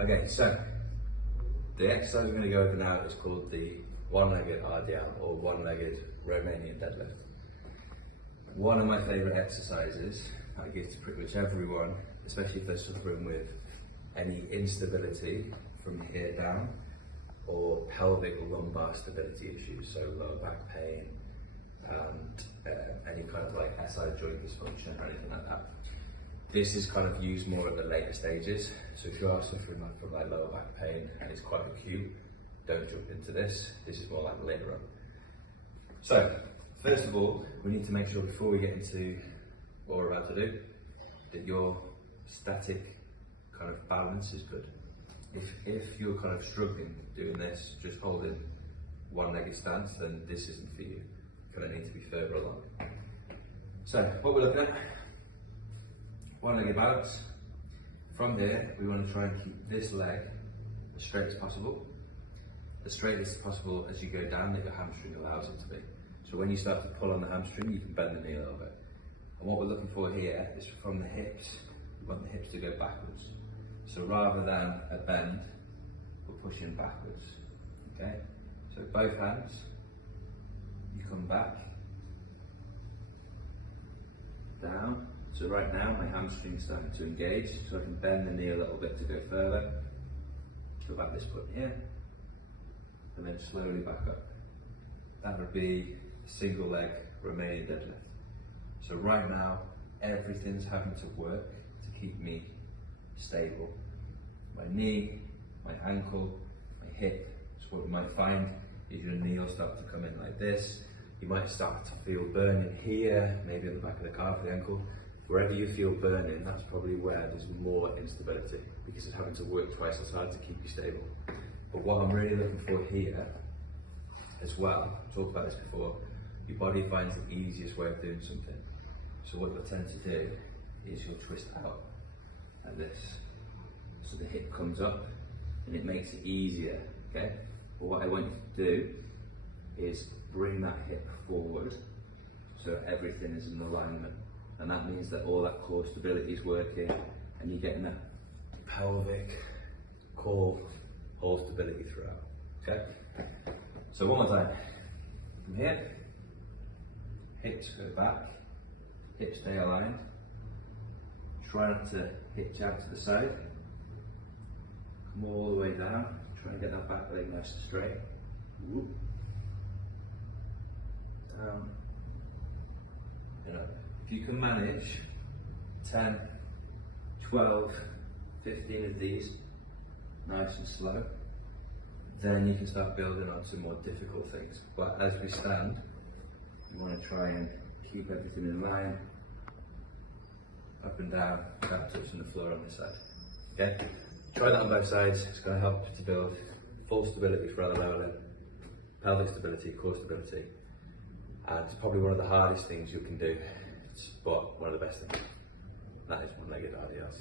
Okay, so the exercise we're going to go over now is called the one-legged RDL or one-legged Romanian deadlift. One of my favourite exercises I give to pretty much everyone, especially if they're suffering with any instability from here down or pelvic or lumbar stability issues, so lower back pain and any kind of like SI joint dysfunction or anything like that. This is kind of used more at the later stages, so if you are suffering from like lower back pain and it's quite acute, don't jump into this. This is more like later on. So first of all, we need to make sure before we get into what we're about to do that your static kind of balance is good. If you're kind of struggling doing this, just holding one-legged stance, then this isn't for you. You're going to need to be further along. So what we're looking at, one-legged balance. From here, we want to try and keep this leg as straight as possible. As straight as possible as you go down, that your hamstring allows it to be. So when you start to pull on the hamstring, you can bend the knee a little bit. And what we're looking for here is from the hips, we want the hips to go backwards. So rather than a bend, we're pushing backwards, okay? So both hands, you come back, down. So right now my hamstring's starting to engage, so I can bend the knee a little bit to go further. Go back this foot here, and then slowly back up. That would be a single leg Romanian deadlift. So right now, everything's having to work to keep me stable. My knee, my ankle, my hip. So what you might find is your knee will start to come in like this. You might start to feel burning here, maybe in the back of the calf, the ankle. Wherever you feel burning, that's probably where there's more instability because it's having to work twice as hard to keep you stable. But what I'm really looking for here as well, I've talked about this before, your body finds the easiest way of doing something. So what you'll tend to do is you'll twist out like this. So the hip comes up and it makes it easier, okay? But what I want you to do is bring that hip forward so everything is in alignment. And that means that all that core stability is working and you're getting that pelvic, core, whole stability throughout, okay? So one more time. From here, hips go back, hips stay aligned. Try not to hitch out to the side. Come all the way down. Try and get that back leg nice and straight. Whoop. Down. And up. If you can manage 10, 12, 15 of these, nice and slow, then you can start building on some more difficult things. But as we stand, you want to try and keep everything in line, up and down, without touching the floor on this side. Okay? Try that on both sides. It's going to help to build full stability for the lower limb, pelvic stability, core stability. And it's probably one of the hardest things you can do, but one of the best things. That is one-legged RDLs.